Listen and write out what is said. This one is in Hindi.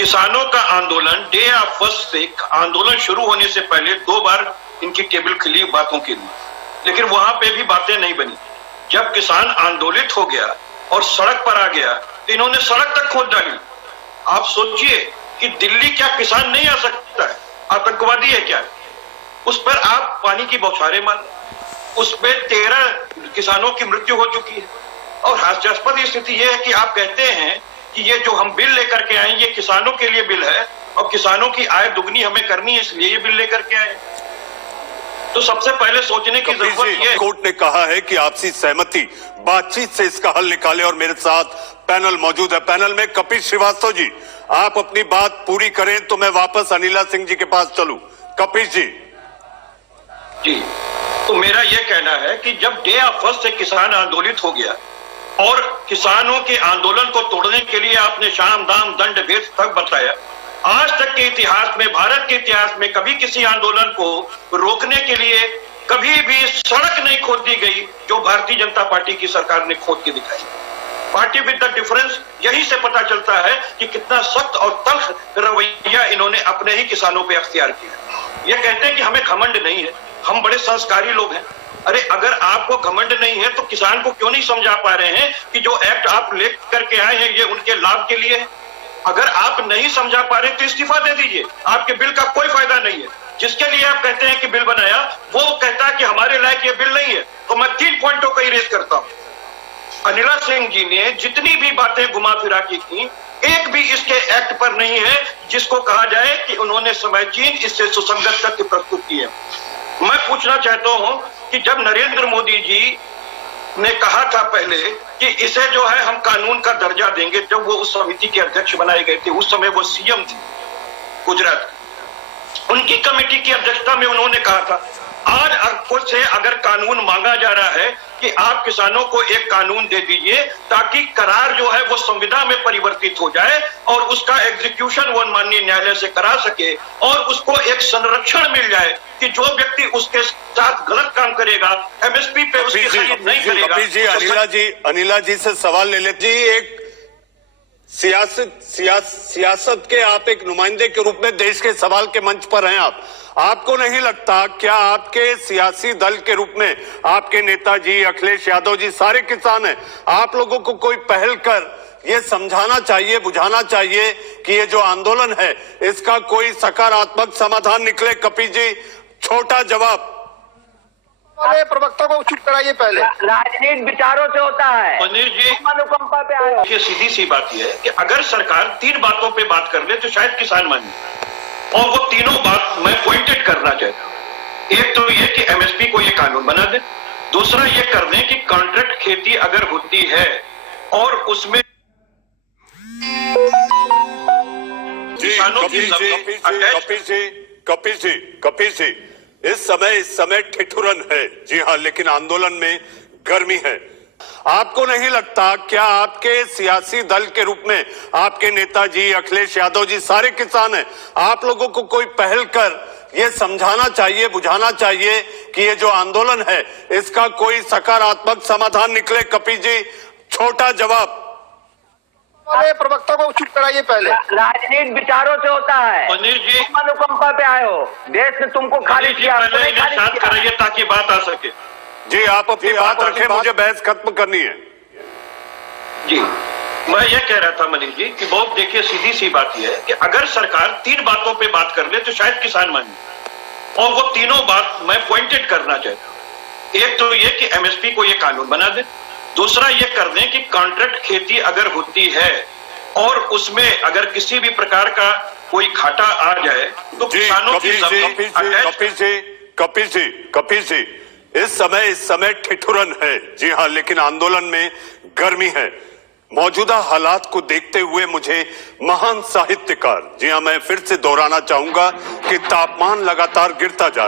किसानों का आंदोलन डे ऑफ फर्स्ट से आंदोलन शुरू होने से पहले 2 बार इनकी टेबल खुली बातों के लिए, लेकिन वहां पे भी बातें नहीं बनी। जब किसान आंदोलित हो गया और सड़क पर आ गया तो इन्होंने सड़क तक खोद डाली। आप सोचिए कि दिल्ली क्या किसान नहीं आ सकता है? आतंकवादी है क्या? उस पर आप पानी की बौछारें मार, उस पर 13 किसानों की मृत्यु हो चुकी है। और हास्यास्पद स्थिति यह है कि आप कहते हैं कि ये जो हम बिल लेकर के आए ये किसानों के लिए बिल है और किसानों की आय दुगनी हमें करनी है, इसलिए ये बिल लेकर के आए। तो सबसे पहले सोचने की जरूरत है। कोर्ट ने कहा है कि आपसी सहमति बातचीत से इसका हल निकाले और मेरे साथ पैनल मौजूद है। पैनल में कपिल श्रीवास्तव जी, आप अपनी बात पूरी करें तो मैं वापस अनिला सिंह जी के पास चलूं। कपिल जी। तो मेरा यह कहना है कि जब डे ऑफ फर्स्ट से किसान आंदोलित हो गया और किसानों के आंदोलन को तोड़ने के लिए आपने शाम दाम दंड भेद तक बताया, आज तक के इतिहास में, भारत के इतिहास में कभी किसी आंदोलन को रोकने के लिए कभी भी सड़क नहीं खोद दी गई जो भारतीय जनता पार्टी की सरकार ने खोद के दिखाई। पार्टी विद द डिफरेंस, यही से पता चलता है कि कितना सख्त और तल्ख रवैया इन्होंने अपने ही किसानों पे अख्तियार किया। ये कहते हैं कि हमें घमंड नहीं है, हम बड़े संस्कारी लोग हैं। अरे अगर आपको घमंड नहीं है तो किसान को क्यों नहीं समझा पा रहे हैं कि जो एक्ट आप ले करके आए हैं ये उनके लाभ के लिए है? अगर आप नहीं समझा पा रहे तो इस्तीफा दे दीजिए, आपके बिल का कोई फायदा नहीं है। जिसके लिए आप कहते हैं कि बिल बनाया वो कहता है कि हमारे लायक ये बिल नहीं है। तो मैं 3 पॉइंटों का ही रेज करता हूं। अनिला सिंह जी ने जितनी भी बातें घुमा फिरा की थी, एक भी इसके एक्ट पर नहीं है जिसको कहा जाए कि उन्होंने समयचीन इससे सुसंगत तथ्य प्रस्तुत किए। मैं पूछना चाहता हूं कि जब नरेंद्र मोदी जी ने कहा था पहले कि इसे जो है हम कानून का दर्जा देंगे, जब वो उस समिति के अध्यक्ष बनाए गए थे, उस समय वो सीएम थे गुजरात, उनकी कमेटी की अध्यक्षता में उन्होंने कहा था आज आपको से अगर कानून मांगा जा रहा है कि आप किसानों को एक कानून दे दीजिए ताकि करार जो है वो संविदा में परिवर्तित हो जाए और उसका एग्जीक्यूशन वो माननीय न्यायालय से करा सके और उसको एक संरक्षण मिल जाए कि जो व्यक्ति उसके साथ गलत काम करेगा एमएसपी पे उसकी खरीद नहीं करेगा। अनिला जी से सवाल ले लेते जी। एक सियासत के आप एक नुमाइंदे के रूप में देश के सवाल के मंच पर हैं। आपको नहीं लगता क्या आपके सियासी दल के रूप में आपके नेताजी अखिलेश यादव जी सारे किसान हैं, आप लोगों को कोई पहल कर ये समझाना चाहिए, बुझाना चाहिए कि ये जो आंदोलन है इसका कोई सकारात्मक समाधान निकले? कपिल जी, छोटा जवाब। प्रवक्ता को चुप कराइए। पहले राजनीति विचारों से होता है। पनीर जी, अनुकंपा पे आए। ये सीधी सी बात यह है कि अगर सरकार 3 बातों पे बात कर ले तो शायद किसान माने, और वो तीनों बात मैं पॉइंटेड करना चाहता हूं। एक तो ये कि एमएसपी को ये कानून बना दे, दूसरा ये कर दें कि कॉन्ट्रैक्ट खेती अगर होती है और उसमें किसानों की कपिल जी, इस समय ठिठुरन है, जी हाँ, लेकिन आंदोलन में गर्मी है। आपको नहीं लगता क्या आपके सियासी दल के रूप में आपके नेताजी अखिलेश यादव जी सारे किसान हैं, आप लोगों को कोई पहल कर ये समझाना चाहिए, बुझाना चाहिए कि ये जो आंदोलन है इसका कोई सकारात्मक समाधान निकले? कपिल जी, छोटा जवाब। प्रवक्ता को चुप कराइए। पहले राजनीति विचारों से होता है। पनीर जी, अनुकंपा पे आए हो, देश ने तुमको खारिज किया, शांत कराइए ताकि बात आ सके। जी, आप अपनी बात रखें, मुझे बहस खत्म करनी है। जी, मैं ये कह रहा था मनीष जी कि बहुत देखिए सीधी सी बात यह है कि अगर सरकार 3 बातों पे बात कर ले तो शायद किसान माने, और वो तीनों बात मैं पॉइंटेड करना चाहता हूं। एक तो ये कि एमएसपी को ये कानून बना दे, दूसरा ये कर दें कि कॉन्ट्रैक्ट खेती अगर होती है और उसमें अगर किसी भी प्रकार का कोई घाटा आ जाए तो किसानों की कपिल जी, इस समय ठिठुरन है, जी हाँ, लेकिन आंदोलन में गर्मी है। मौजूदा हालात को देखते हुए मुझे महान साहित्यकार, जी हाँ, मैं फिर से दोहराना चाहूंगा कि तापमान लगातार गिरता जा